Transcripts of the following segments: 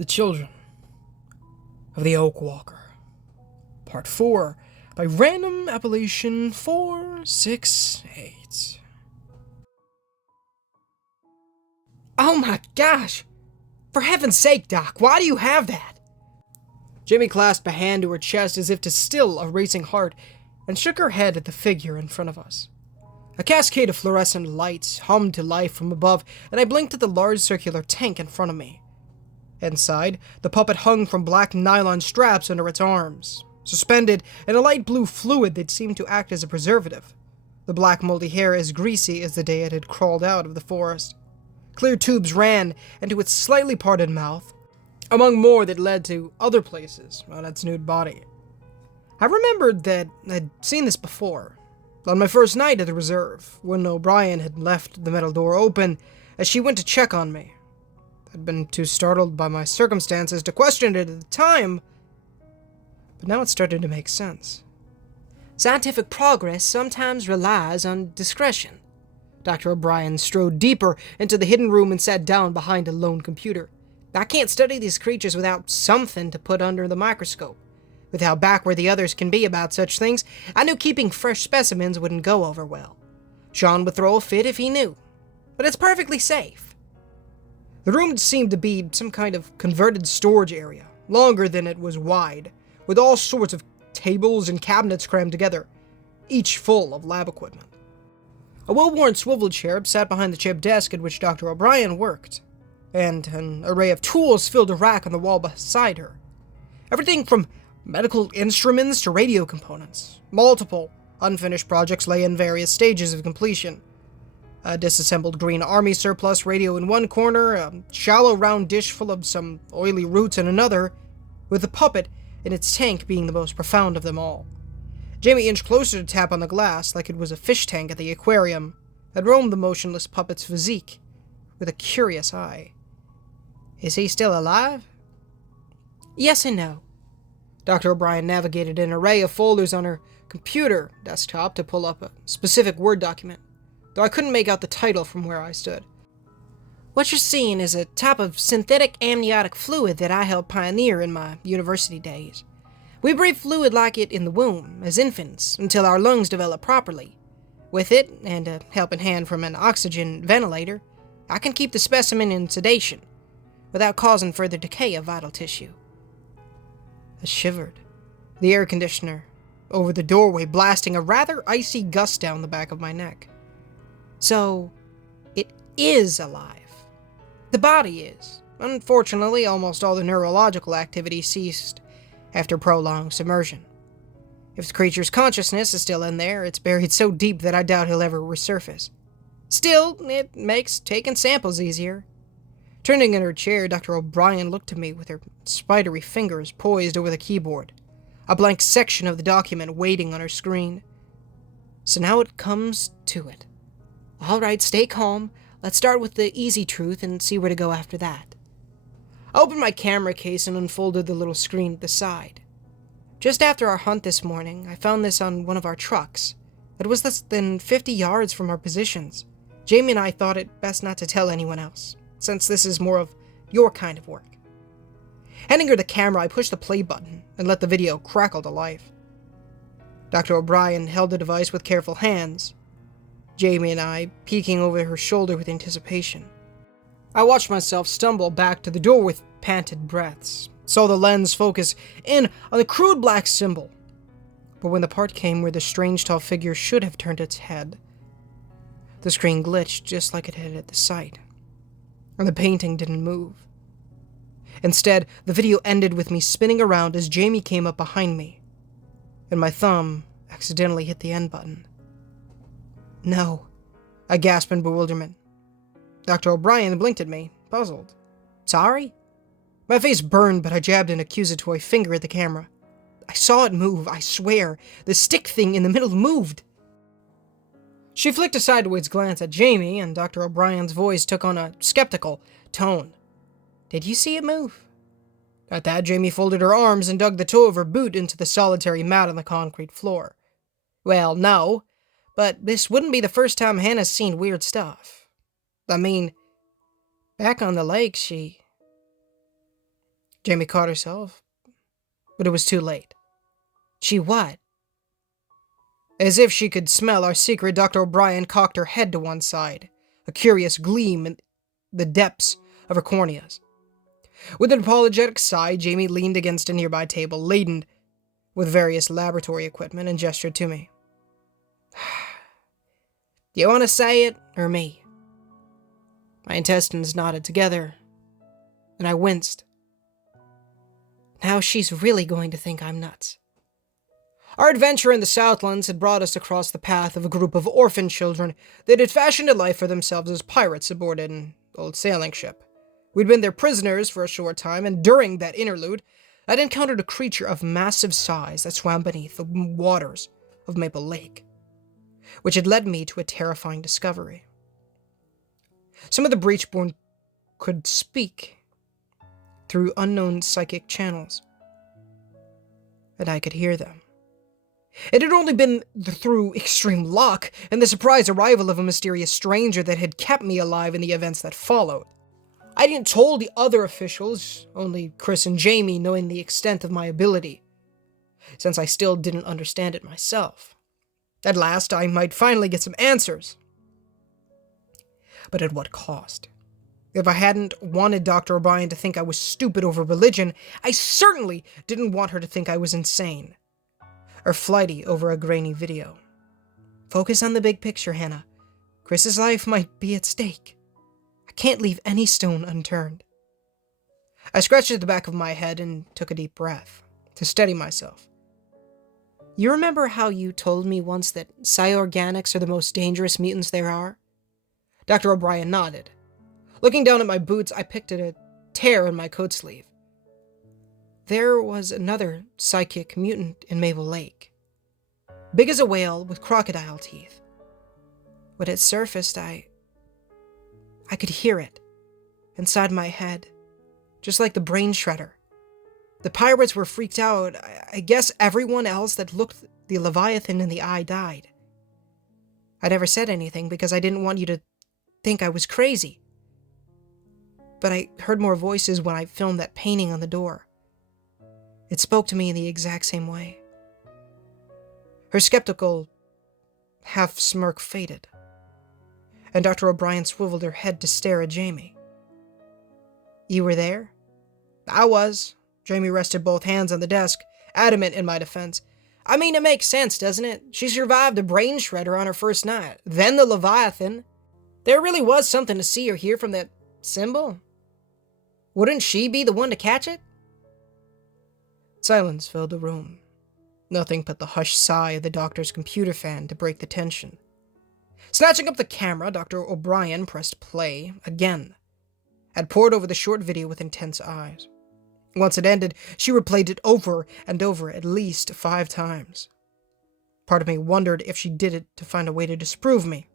The Children of the Oak Walker, Part 4, by random appellation 468. Oh my gosh! For heaven's sake, Doc, why do you have that? Jamie clasped a hand to her chest as if to still a racing heart, and shook her head at the figure in front of us. A cascade of fluorescent lights hummed to life from above, and I blinked at the large circular tank in front of me. Inside, the puppet hung from black nylon straps under its arms, suspended in a light blue fluid that seemed to act as a preservative, the black moldy hair as greasy as the day it had crawled out of the forest. Clear tubes ran into its slightly parted mouth, among more that led to other places on its nude body. I remembered that I'd seen this before, on my first night at the reserve, when O'Brien had left the metal door open as she went to check on me. I'd been too startled by my circumstances to question it at the time, but now it started to make sense. Scientific progress sometimes relies on discretion. Dr. O'Brien strode deeper into the hidden room and sat down behind a lone computer. I can't study these creatures without something to put under the microscope. With how backward the others can be about such things, I knew keeping fresh specimens wouldn't go over well. Sean would throw a fit if he knew, but it's perfectly safe. The room seemed to be some kind of converted storage area, longer than it was wide, with all sorts of tables and cabinets crammed together, each full of lab equipment. A well-worn swivel chair sat behind the chip desk at which Dr. O'Brien worked, and an array of tools filled a rack on the wall beside her. Everything from medical instruments to radio components. Multiple unfinished projects lay in various stages of completion. A disassembled green army surplus radio in one corner, a shallow round dish full of some oily roots in another, with the puppet in its tank being the most profound of them all. Jamie inched closer to tap on the glass like it was a fish tank at the aquarium, and roamed the motionless puppet's physique with a curious eye. Is he still alive? Yes and no. Dr. O'Brien navigated an array of folders on her computer desktop to pull up a specific Word document, though I couldn't make out the title from where I stood. What you're seeing is a type of synthetic amniotic fluid that I helped pioneer in my university days. We breathe fluid like it in the womb, as infants, until our lungs develop properly. With it, and a helping hand from an oxygen ventilator, I can keep the specimen in sedation, without causing further decay of vital tissue. I shivered, the air conditioner over the doorway blasting a rather icy gust down the back of my neck. So, it is alive. The body is. Unfortunately, almost all the neurological activity ceased after prolonged submersion. If the creature's consciousness is still in there, it's buried so deep that I doubt he'll ever resurface. Still, it makes taking samples easier. Turning in her chair, Dr. O'Brien looked at me with her spidery fingers poised over the keyboard, a blank section of the document waiting on her screen. So now it comes to it. All right, stay calm. Let's start with the easy truth and see where to go after that. I opened my camera case and unfolded the little screen at the side. Just after our hunt this morning, I found this on one of our trucks. It was less than 50 yards from our positions. Jamie and I thought it best not to tell anyone else, since this is more of your kind of work. Handing her the camera, I pushed the play button and let the video crackle to life. Dr. O'Brien held the device with careful hands, Jamie and I peeking over her shoulder with anticipation. I watched myself stumble back to the door with panted breaths, saw the lens focus in on the crude black symbol. But when the part came where the strange tall figure should have turned its head, the screen glitched just like it had at the sight, and the painting didn't move. Instead, the video ended with me spinning around as Jamie came up behind me, and my thumb accidentally hit the end button. No, I gasped in bewilderment. Dr. O'Brien blinked at me, puzzled. Sorry? My face burned, but I jabbed an accusatory finger at the camera. I saw it move, I swear. The stick thing in the middle moved. She flicked a sideways glance at Jamie, and Dr. O'Brien's voice took on a skeptical tone. Did you see it move? At that, Jamie folded her arms and dug the toe of her boot into the solitary mat on the concrete floor. Well, no, but this wouldn't be the first time Hannah's seen weird stuff. I mean, back on the lake, she... Jamie caught herself, but it was too late. She what? As if she could smell our secret, Dr. O'Brien cocked her head to one side, a curious gleam in the depths of her corneas. With an apologetic sigh, Jamie leaned against a nearby table, laden with various laboratory equipment, and gestured to me. Do you want to say it, or me? My intestines knotted together, and I winced. Now she's really going to think I'm nuts. Our adventure in the Southlands had brought us across the path of a group of orphan children that had fashioned a life for themselves as pirates aboard an old sailing ship. We'd been their prisoners for a short time, and during that interlude, I'd encountered a creature of massive size that swam beneath the waters of Maple Lake, which had led me to a terrifying discovery. Some of the Breachborn could speak through unknown psychic channels, and I could hear them. It had only been through extreme luck and the surprise arrival of a mysterious stranger that had kept me alive in the events that followed. I didn't told the other officials, only Chris and Jamie knowing the extent of my ability, since I still didn't understand it myself. At last, I might finally get some answers. But at what cost? If I hadn't wanted Dr. O'Brien to think I was stupid over religion, I certainly didn't want her to think I was insane or flighty over a grainy video. Focus on the big picture, Hannah. Chris's life might be at stake. I can't leave any stone unturned. I scratched at the back of my head and took a deep breath to steady myself. You remember how you told me once that psi-organics are the most dangerous mutants there are? Dr. O'Brien nodded. Looking down at my boots, I picked at a tear in my coat sleeve. There was another psychic mutant in Maple Lake. Big as a whale with crocodile teeth. When it surfaced, I could hear it inside my head, just like the brain shredder. The pirates were freaked out. I guess everyone else that looked the Leviathan in the eye died. I never said anything because I didn't want you to think I was crazy. But I heard more voices when I filmed that painting on the door. It spoke to me in the exact same way. Her skeptical half-smirk faded, and Dr. O'Brien swiveled her head to stare at Jamie. You were there? I was. Jamie rested both hands on the desk, adamant in my defense. I mean, it makes sense, doesn't it? She survived a brain shredder on her first night, then the Leviathan. There really was something to see or hear from that symbol. Wouldn't she be the one to catch it? Silence filled the room. Nothing but the hushed sigh of the doctor's computer fan to break the tension. Snatching up the camera, Dr. O'Brien pressed play again, had pored over the short video with intense eyes. Once it ended, she replayed it over and over at least 5 times. Part of me wondered if she did it to find a way to disprove me.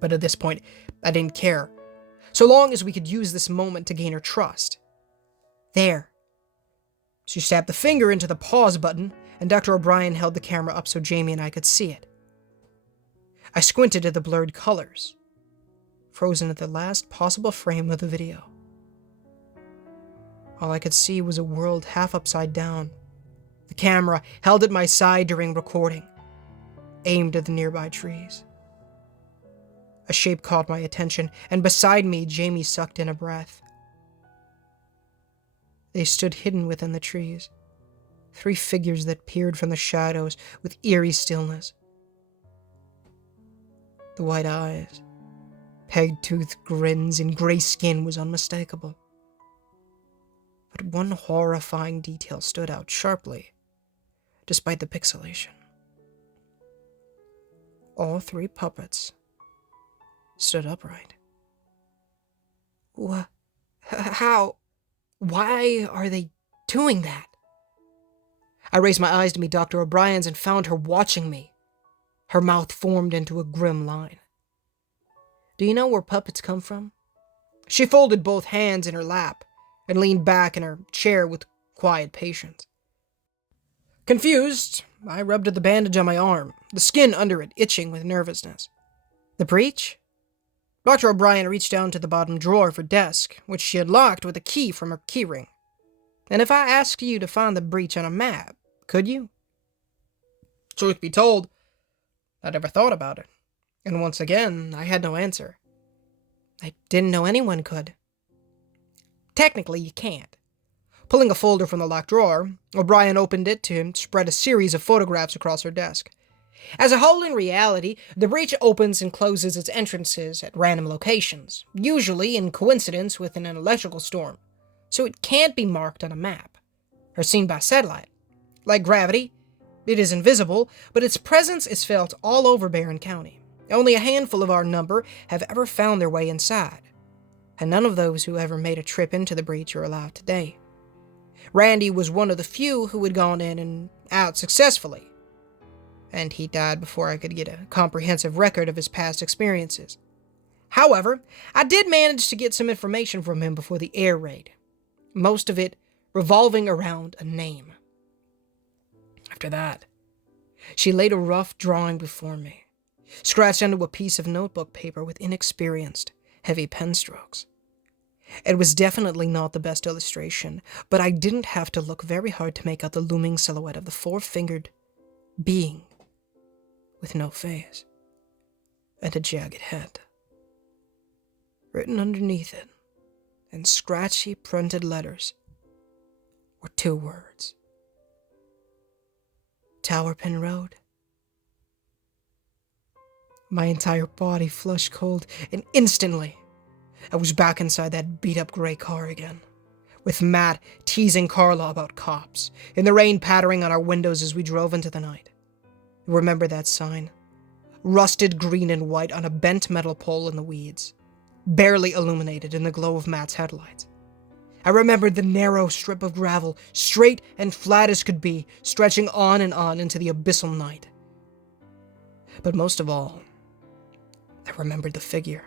But at this point, I didn't care, so long as we could use this moment to gain her trust. There. She stabbed the finger into the pause button, and Dr. O'Brien held the camera up so Jamie and I could see it. I squinted at the blurred colors, frozen at the last possible frame of the video. All I could see was a world half upside down. The camera, held at my side during recording, aimed at the nearby trees. A shape caught my attention, and beside me, Jamie sucked in a breath. They stood hidden within the trees, 3 figures that peered from the shadows with eerie stillness. The white eyes, peg-toothed grins, and gray skin was unmistakable. But one horrifying detail stood out sharply, despite the pixelation. All 3 puppets stood upright. How? Why are they doing that? I raised my eyes to meet Dr. O'Brien's and found her watching me. Her mouth formed into a grim line. Do you know where puppets come from? She folded both hands in her lap and leaned back in her chair with quiet patience. Confused, I rubbed at the bandage on my arm, the skin under it itching with nervousness. The breach? Dr. O'Brien reached down to the bottom drawer of her desk, which she had locked with a key from her keyring. And if I asked you to find the breach on a map, could you? Truth be told, I never thought about it. And once again, I had no answer. I didn't know anyone could. Technically, you can't. Pulling a folder from the locked drawer, O'Brien opened it to spread a series of photographs across her desk. As a whole, in reality, the breach opens and closes its entrances at random locations, usually in coincidence with an electrical storm, so it can't be marked on a map, or seen by satellite. Like gravity, it is invisible, but its presence is felt all over Barron County. Only a handful of our number have ever found their way inside, and none of those who ever made a trip into the breach are alive today. Randy was one of the few who had gone in and out successfully, and he died before I could get a comprehensive record of his past experiences. However, I did manage to get some information from him before the air raid, most of it revolving around a name. After that, she laid a rough drawing before me, scratched onto a piece of notebook paper with inexperienced, heavy pen strokes. It was definitely not the best illustration, but I didn't have to look very hard to make out the looming silhouette of the four-fingered being with no face and a jagged head. Written underneath it, in scratchy printed letters, were two words: Towerpin Road. My entire body flushed cold, and instantly I was back inside that beat-up gray car again, with Matt teasing Carla about cops, and the rain pattering on our windows as we drove into the night. Remember that sign? Rusted green and white on a bent metal pole in the weeds, barely illuminated in the glow of Matt's headlights. I remembered the narrow strip of gravel, straight and flat as could be, stretching on and on into the abyssal night. But most of all, I remembered the figure.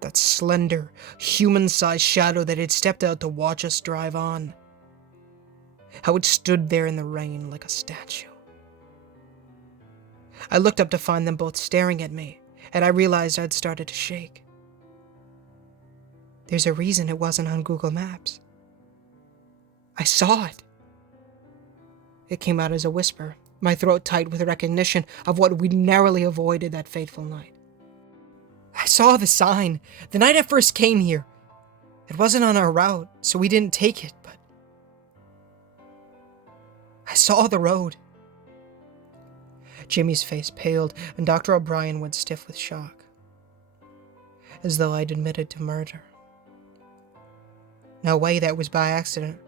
That slender, human-sized shadow that had stepped out to watch us drive on. How it stood there in the rain like a statue. I looked up to find them both staring at me, and I realized I'd started to shake. There's a reason it wasn't on Google Maps. I saw it. It came out as a whisper, my throat tight with recognition of what we'd narrowly avoided that fateful night. I saw the sign the night I first came here. It wasn't on our route, so we didn't take it, but I saw the road. Jimmy's face paled, and Dr. O'Brien went stiff with shock, as though I'd admitted to murder. No way, that was by accident.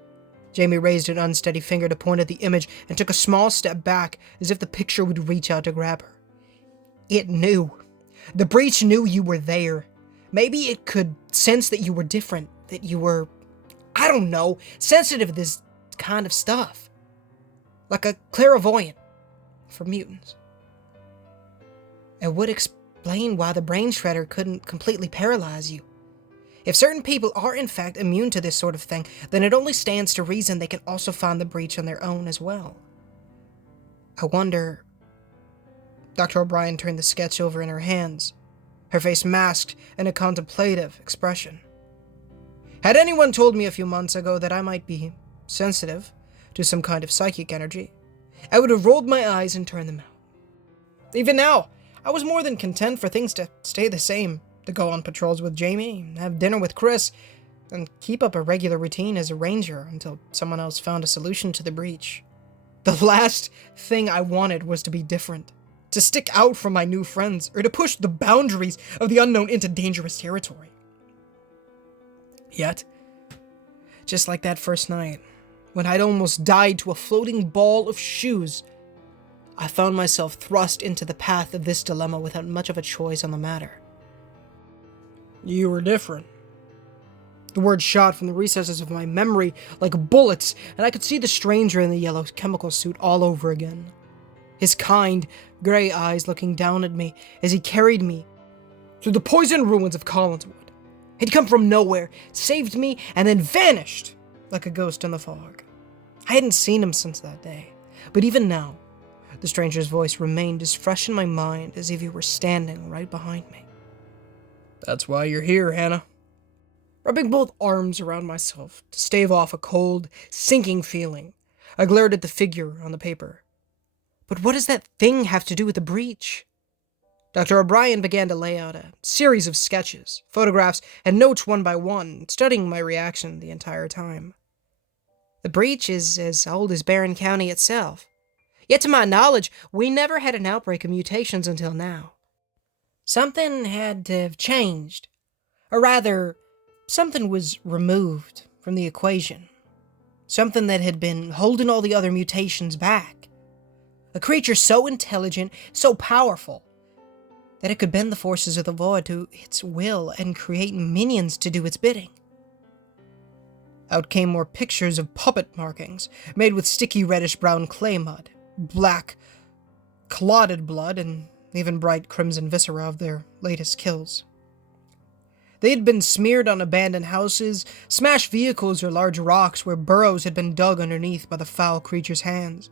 Jamie raised an unsteady finger to point at the image and took a small step back, as if the picture would reach out to grab her. It knew. The breach knew you were there. Maybe it could sense that you were different, that you were, I don't know, sensitive to this kind of stuff. Like a clairvoyant for mutants. It would explain why the brain shredder couldn't completely paralyze you. If certain people are in fact immune to this sort of thing, then it only stands to reason they can also find the breach on their own as well. I wonder... Dr. O'Brien turned the sketch over in her hands, her face masked in a contemplative expression. Had anyone told me a few months ago that I might be sensitive to some kind of psychic energy, I would have rolled my eyes and turned them out. Even now, I was more than content for things to stay the same, to go on patrols with Jamie, have dinner with Chris, and keep up a regular routine as a ranger until someone else found a solution to the breach. The last thing I wanted was to be different, to stick out from my new friends, or to push the boundaries of the unknown into dangerous territory. Yet, just like that first night, when I'd almost died to a floating ball of shoes, I found myself thrust into the path of this dilemma without much of a choice on the matter. You were different. The words shot from the recesses of my memory like bullets, and I could see the stranger in the yellow chemical suit all over again. His kind, gray eyes looking down at me as he carried me through the poisoned ruins of Collinswood. He'd come from nowhere, saved me, and then vanished like a ghost in the fog. I hadn't seen him since that day, but even now, the stranger's voice remained as fresh in my mind as if he were standing right behind me. That's why you're here, Hannah. Rubbing both arms around myself to stave off a cold, sinking feeling, I glared at the figure on the paper. But what does that thing have to do with the breach? Dr. O'Brien began to lay out a series of sketches, photographs, and notes one by one, studying my reaction the entire time. The breach is as old as Barron County itself. Yet to my knowledge, we never had an outbreak of mutations until now. Something had to have changed. Or rather, something was removed from the equation. Something that had been holding all the other mutations back. A creature so intelligent, so powerful, that it could bend the forces of the void to its will and create minions to do its bidding. Out came more pictures of puppet markings, made with sticky reddish-brown clay mud, black, clotted blood, and even bright crimson viscera of their latest kills. They had been smeared on abandoned houses, smashed vehicles, or large rocks where burrows had been dug underneath by the foul creature's hands.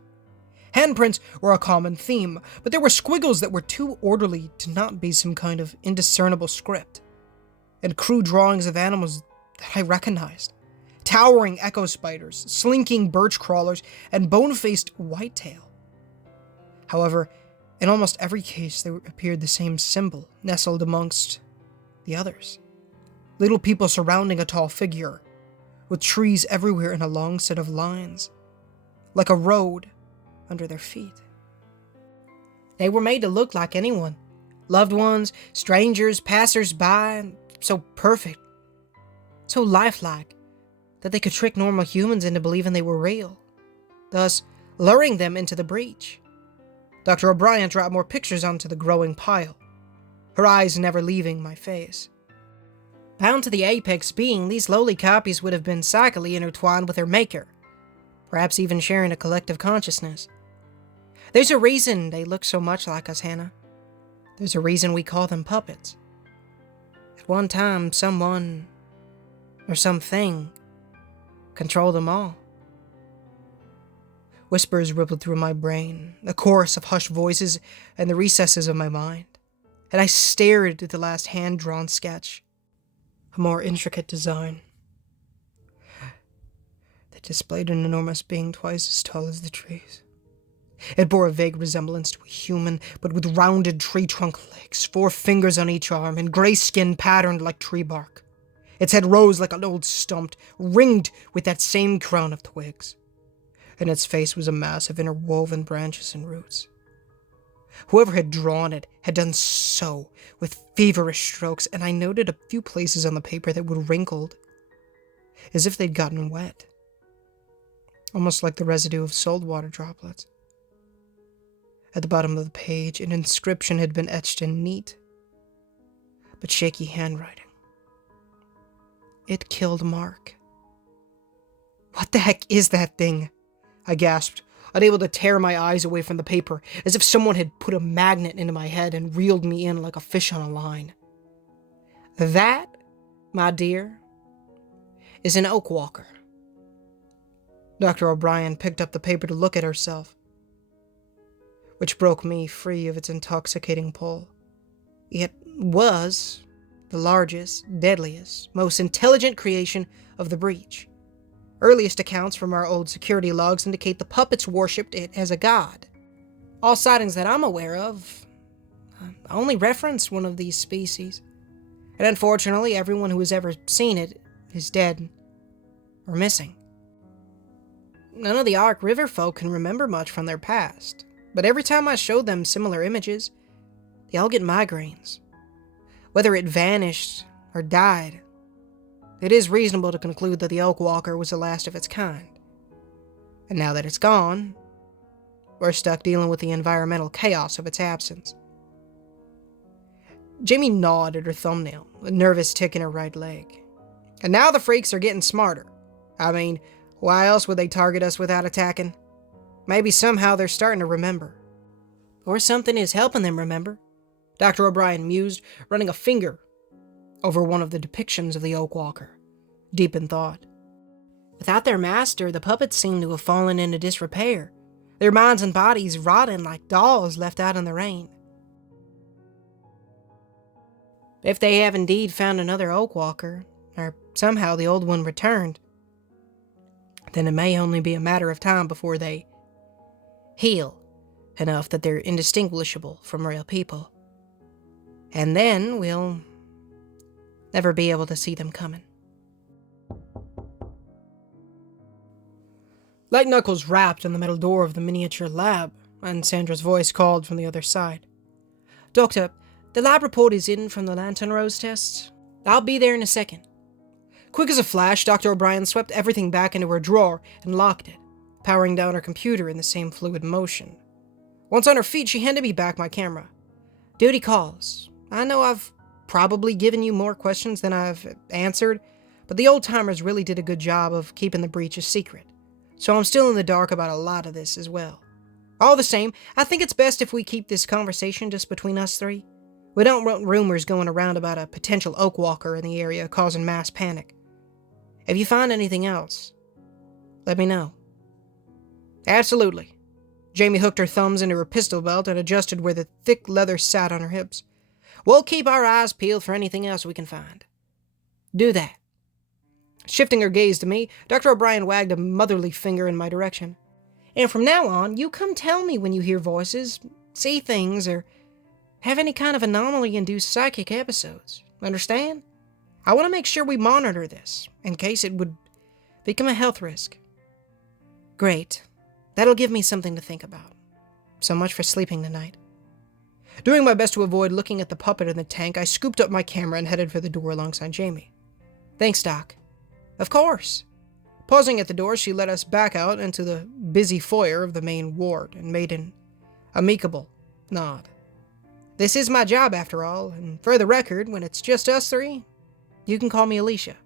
Handprints were a common theme, but there were squiggles that were too orderly to not be some kind of indiscernible script, and crude drawings of animals that I recognized. Towering echo spiders, slinking birch crawlers, and bone-faced whitetail. However, in almost every case there appeared the same symbol nestled amongst the others. Little people surrounding a tall figure, with trees everywhere in a long set of lines, like a road under their feet. They were made to look like anyone. Loved ones, strangers, passers-by, so perfect, so lifelike, that they could trick normal humans into believing they were real, thus luring them into the breach. Dr. O'Brien dropped more pictures onto the growing pile, her eyes never leaving my face. Bound to the apex being, these lowly copies would have been psychically intertwined with their maker, perhaps even sharing a collective consciousness. There's a reason they look so much like us, Hannah. There's a reason we call them puppets. At one time, someone, or something, controlled them all. Whispers rippled through my brain, a chorus of hushed voices in the recesses of my mind, and I stared at the last hand-drawn sketch, a more intricate design that displayed an enormous being twice as tall as the trees. It bore a vague resemblance to a human, but with rounded tree-trunk legs, 4 fingers on each arm, and gray skin patterned like tree bark. Its head rose like an old stump, ringed with that same crown of twigs, and its face was a mass of interwoven branches and roots. Whoever had drawn it had done so with feverish strokes, and I noted a few places on the paper that were wrinkled, as if they'd gotten wet, almost like the residue of salt water droplets. At the bottom of the page, an inscription had been etched in neat, but shaky handwriting. It killed Mark. What the heck is that thing? I gasped, unable to tear my eyes away from the paper, as if someone had put a magnet into my head and reeled me in like a fish on a line. That, my dear, is an oak walker. Dr. O'Brien picked up the paper to look at herself, which broke me free of its intoxicating pull. It was the largest, deadliest, most intelligent creation of the breach. Earliest accounts from our old security logs indicate the puppets worshipped it as a god. All sightings that I'm aware of only reference one of these species, and unfortunately everyone who has ever seen it is dead or missing. None of the Ark River folk can remember much from their past, but every time I show them similar images, they all get migraines. Whether it vanished or died, it is reasonable to conclude that the Oak Walker was the last of its kind. And now that it's gone, we're stuck dealing with the environmental chaos of its absence. Jamie gnawed at her thumbnail, a nervous tick in her right leg. And now the freaks are getting smarter. I mean, why else would they target us without attacking? Maybe somehow they're starting to remember. Or something is helping them remember, Dr. O'Brien mused, running a finger over one of the depictions of the Oak Walker, deep in thought. Without their master, the puppets seem to have fallen into disrepair, their minds and bodies rotting like dolls left out in the rain. If they have indeed found another Oak Walker, or somehow the old one returned, then it may only be a matter of time before they heal enough that they're indistinguishable from real people. And then we'll never be able to see them coming. Light knuckles rapped on the metal door of the miniature lab, and Sandra's voice called from the other side. Doctor, the lab report is in from the Lantern Rose tests. I'll be there in a second. Quick as a flash, Dr. O'Brien swept everything back into her drawer and locked it, powering down her computer in the same fluid motion. Once on her feet, she handed me back my camera. Duty calls. I know I've probably given you more questions than I've answered, but the old-timers really did a good job of keeping the breach a secret, so I'm still in the dark about a lot of this as well. All the same, I think it's best if we keep this conversation just between us three. We don't want rumors going around about a potential Oak Walker in the area causing mass panic. If you find anything else, let me know. Absolutely. Jamie hooked her thumbs into her pistol belt and adjusted where the thick leather sat on her hips. We'll keep our eyes peeled for anything else we can find. Do that. Shifting her gaze to me, Dr. O'Brien wagged a motherly finger in my direction. And from now on, you come tell me when you hear voices, see things, or have any kind of anomaly-induced psychic episodes. Understand? I want to make sure we monitor this, in case it would become a health risk. Great. That'll give me something to think about. So much for sleeping tonight. Doing my best to avoid looking at the puppet in the tank, I scooped up my camera and headed for the door alongside Jamie. Thanks, Doc. Of course. Pausing at the door, she led us back out into the busy foyer of the main ward and made an amicable nod. This is my job, after all, and for the record, when it's just us three, you can call me Alicia.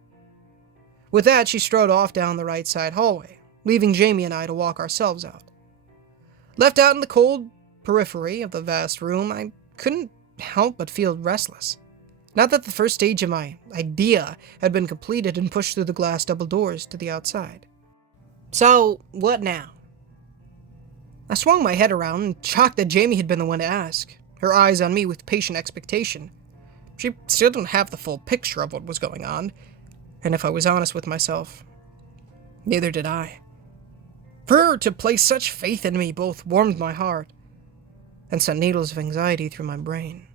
With that, she strode off down the right side hallway, leaving Jamie and I to walk ourselves out. Left out in the cold periphery of the vast room, I couldn't help but feel restless. Not that the first stage of my idea had been completed and pushed through the glass double doors to the outside. So, what now? I swung my head around and shocked that Jamie had been the one to ask, her eyes on me with patient expectation. She still didn't have the full picture of what was going on, and if I was honest with myself, neither did I. For her to place such faith in me both warmed my heart and sent needles of anxiety through my brain.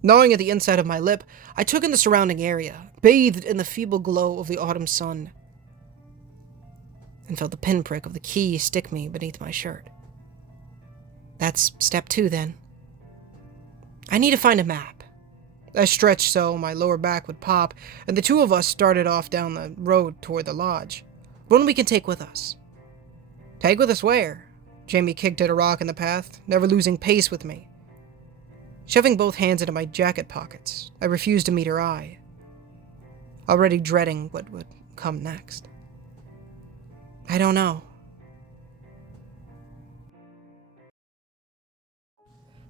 Gnawing at the inside of my lip, I took in the surrounding area, bathed in the feeble glow of the autumn sun, and felt the pinprick of the key stick me beneath my shirt. That's step 2, then. I need to find a map. I stretched so my lower back would pop, and the two of us started off down the road toward the lodge. One we can take with us. Take with us where? Jamie kicked at a rock in the path, never losing pace with me. Shoving both hands into my jacket pockets, I refused to meet her eye, already dreading what would come next. I don't know.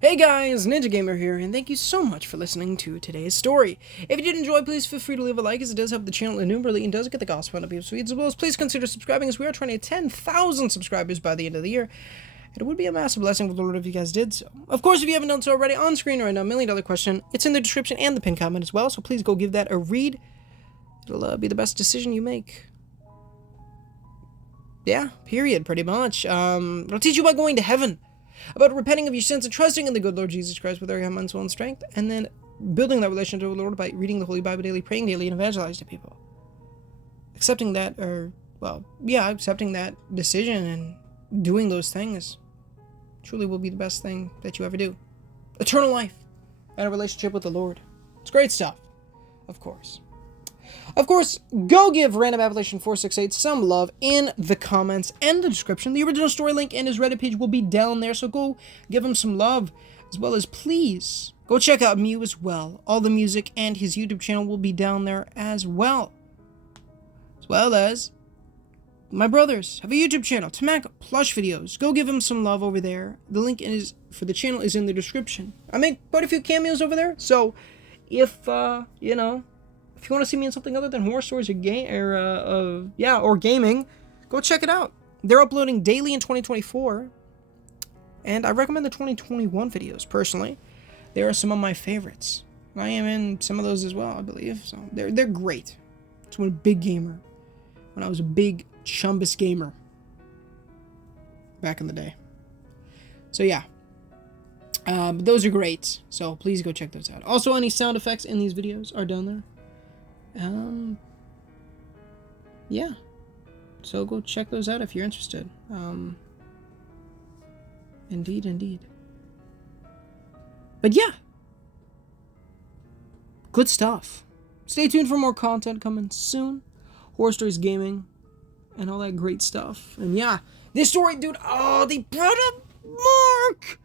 Hey guys, Ninja Gamer here, and thank you so much for listening to today's story. If you did enjoy, please feel free to leave a like, as it does help the channel innumerably and does get the gospel out of people's feeds, as well as please consider subscribing, as we are trying to hit 10,000 subscribers by the end of the year. It would be a massive blessing for the Lord if you guys did so. Of course, if you haven't done so already, on screen right now, $1 million question. It's in the description and the pinned comment as well, so please go give that a read. It'll be the best decision you make. Yeah, period, pretty much. It'll teach you about going to heaven, about repenting of your sins and trusting in the good Lord Jesus Christ with all your mind, soul, and strength, and then building that relationship with the Lord by reading the Holy Bible daily, praying daily, and evangelizing to people. Accepting that decision and doing those things truly will be the best thing that you ever do. Eternal life and a relationship with the Lord. It's great stuff, of course. Of course, go give Random Appellation 468 some love in the comments and the description. The original story link and his Reddit page will be down there, so go give him some love, as well as please go check out Mew as well. All the music and his YouTube channel will be down there as well. As well as my brothers have a YouTube channel, Tamak Plush Videos. Go give him some love over there. The link for the channel is in the description. I make quite a few cameos over there, so if you want to see me in something other than horror stories or gaming, go check it out. They're uploading daily in 2024, and I recommend the 2021 videos personally. They are some of my favorites. I am in some of those as well, I believe. So they're great. It's when a big gamer. When I was a big chumbus gamer. Back in the day. So yeah. But those are great. So please go check those out. Also, any sound effects in these videos are down there. Yeah. So go check those out if you're interested. Indeed. But yeah. Good stuff. Stay tuned for more content coming soon. Horror Stories Gaming. And all that great stuff. And yeah. This story, dude. Oh, they brought up Mark.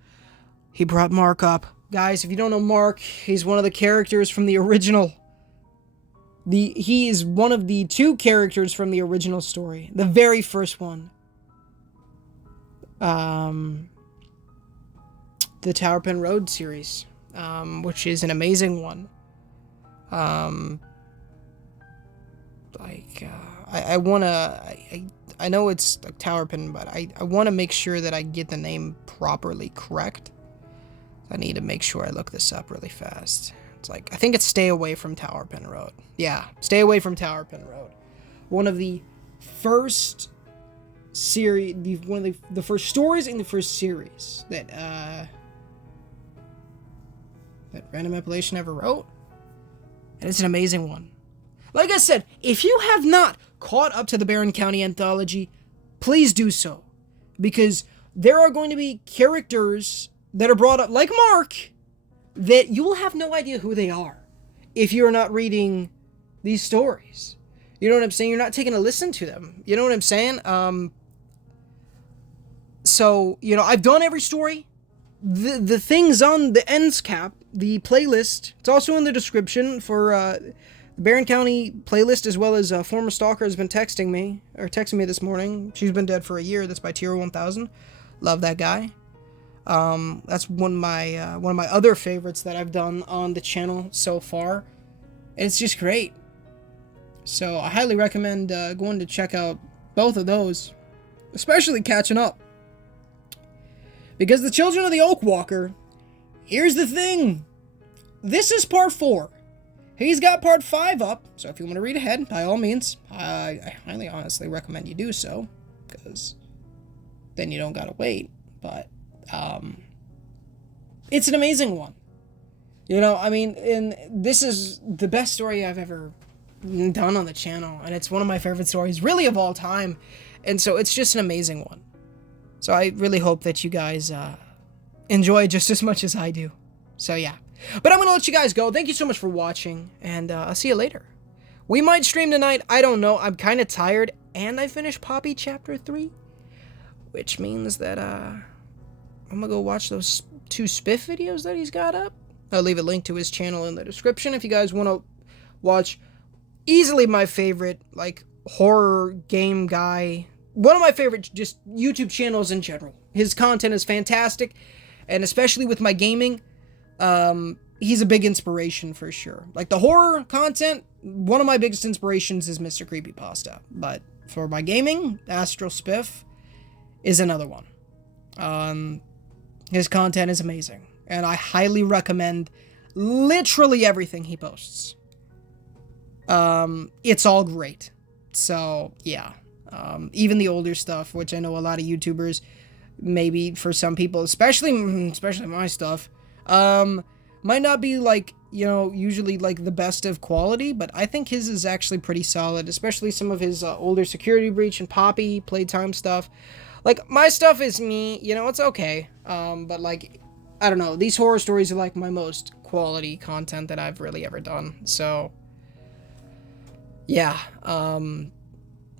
He brought Mark up. Guys, if you don't know Mark, he's one of the characters from the original. He is one of the 2 characters from the original story. The very first one. The Tower Pen Road series. Which is an amazing one. I know it's like Tower Pen, but I want to make sure that I get the name properly correct. I need to make sure I look this up really fast. It's like, I think it's Stay Away from Tower Pen Road. Yeah, Stay Away from Tower Pen Road. One of the first series, one of the first stories in the first series that Random Appellation ever wrote. And it's an amazing one. Like I said, if you have not caught up to the Barron County Anthology, please do so. Because there are going to be characters that are brought up, like Mark, that you will have no idea who they are if you're not reading these stories. You know what I'm saying? You're not taking a listen to them. You know what I'm saying? So, you know, I've done every story. The things on the ends cap, the playlist, it's also in the description for the Barron County playlist, as well as a former stalker has been texting me this morning. She's been dead for a year. That's by Tier 1000. Love that guy. That's one of my other favorites that I've done on the channel so far. And it's just great. So I highly recommend going to check out both of those, especially catching up. Because the Children of the Oak Walker, here's the thing. This is part 4. He's got part 5 up, so if you want to read ahead, by all means, I highly honestly recommend you do so, because then you don't gotta wait. But it's an amazing one. You know, I mean, and this is the best story I've ever done on the channel, and it's one of my favorite stories, really, of all time, and so it's just an amazing one. So I really hope that you guys enjoy just as much as I do. So yeah. But I'm going to let you guys go. Thank you so much for watching, and I'll see you later. We might stream tonight. I don't know. I'm kind of tired, and I finished Poppy Chapter 3, which means that I'm going to go watch those 2 Spiff videos that he's got up. I'll leave a link to his channel in the description if you guys want to watch easily my favorite, like, horror game guy. One of my favorite just YouTube channels in general. His content is fantastic, and especially with my gaming, he's a big inspiration for sure. Like the horror content, one of my biggest inspirations is Mr. CreepyPasta. But for my gaming, Astral Spiff is another one. His content is amazing, and I highly recommend literally everything he posts. It's all great. So yeah. Even the older stuff, which I know a lot of YouTubers, maybe for some people, especially my stuff, might not be like, you know, usually like the best of quality, but I think his is actually pretty solid, especially some of his older Security Breach and Poppy playtime stuff. Like, my stuff is me, you know, it's okay, but like, I don't know, these horror stories are like my most quality content that I've really ever done. So yeah,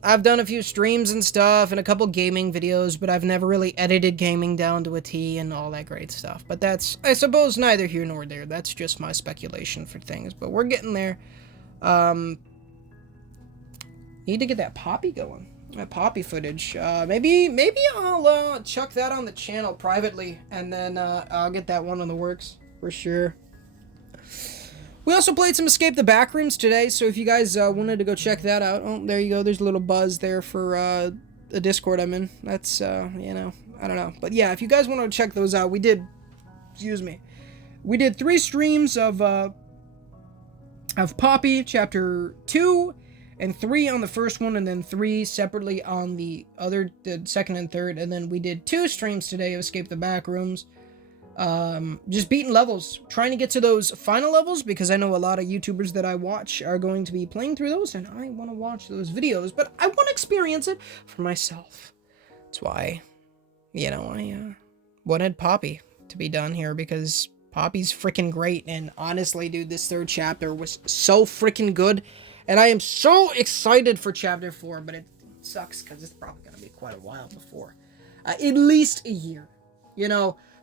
I've done a few streams and stuff and a couple gaming videos, but I've never really edited gaming down to a T and all that great stuff. But that's, I suppose, neither here nor there. That's just my speculation for things, but we're getting there. Need to get that Poppy going. That Poppy footage. Maybe I'll chuck that on the channel privately, and then I'll get that one in the works for sure. We also played some Escape the Backrooms today, so if you guys wanted to go check that out, oh, there you go, there's a little buzz there for the Discord I'm in. That's, you know, I don't know. But yeah, if you guys want to check those out, we did 3 streams of Poppy, Chapter 2, and 3 on the first one, and then 3 separately on the second and third, and then we did 2 streams today of Escape the Backrooms. Just beating levels, trying to get to those final levels, because I know a lot of YouTubers that I watch are going to be playing through those, and I want to watch those videos, but I want to experience it for myself. That's why, I wanted Poppy to be done here, because Poppy's freaking great, and honestly, dude, this 3rd chapter was so freaking good, and I am so excited for chapter 4, but it sucks, because it's probably going to be quite a while before. At least a year,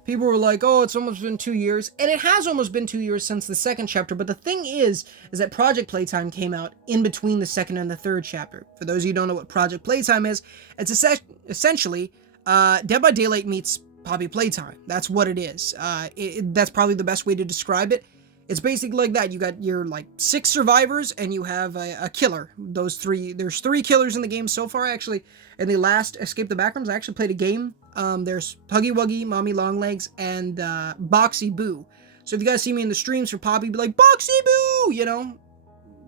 People were like, oh, it's almost been 2 years. And it has almost been 2 years since the 2nd chapter. But the thing is that Project Playtime came out in between the 2nd and the 3rd chapter. For those of you who don't know what Project Playtime is, it's essentially Dead by Daylight meets Poppy Playtime. That's what it is. That's probably the best way to describe it. It's basically like that. You got your 6 survivors, and you have a killer. There's 3 killers in the game so far, actually. In the last Escape the Backrooms, I actually played a game. There's Huggy Wuggy, Mommy Longlegs, and Boxy Boo. So if you guys see me in the streams for Poppy, be like, Boxy Boo!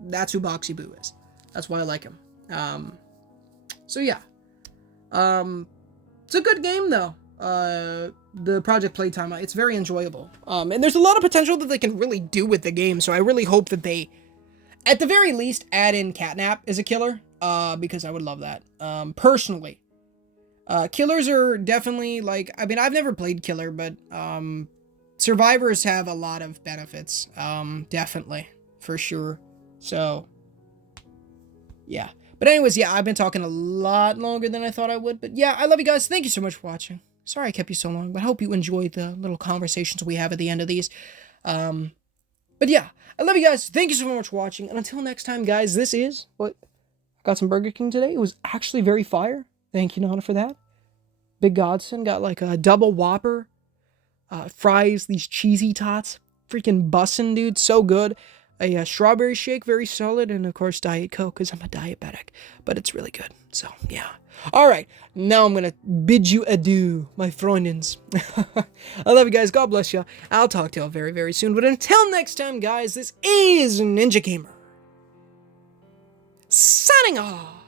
That's who Boxy Boo is. That's why I like him. So yeah. It's a good game, though. The Project Playtime, it's very enjoyable. And there's a lot of potential that they can really do with the game, so I really hope that they, at the very least, add in Catnap as a killer, because I would love that, personally. Killers are definitely, I've never played Killer, but, survivors have a lot of benefits, definitely, for sure, so, yeah. But anyways, yeah, I've been talking a lot longer than I thought I would, but yeah, I love you guys, thank you so much for watching. Sorry I kept you so long, but I hope you enjoyed the little conversations we have at the end of these. But yeah, I love you guys. Thank you so much for watching. And until next time, guys, this is what I got some Burger King today. It was actually very fire. Thank you, Nana, for that. Big Godson got a double Whopper, fries, these cheesy tots. Freaking bussin', dude. So good. A strawberry shake, very solid. And of course, Diet Coke, because I'm a diabetic. But it's really good. So, yeah. Alright, now I'm gonna bid you adieu, my freundins. I love you guys, God bless you. I'll talk to y'all very, very soon. But until next time, guys, this is Ninja Gamer. Signing off.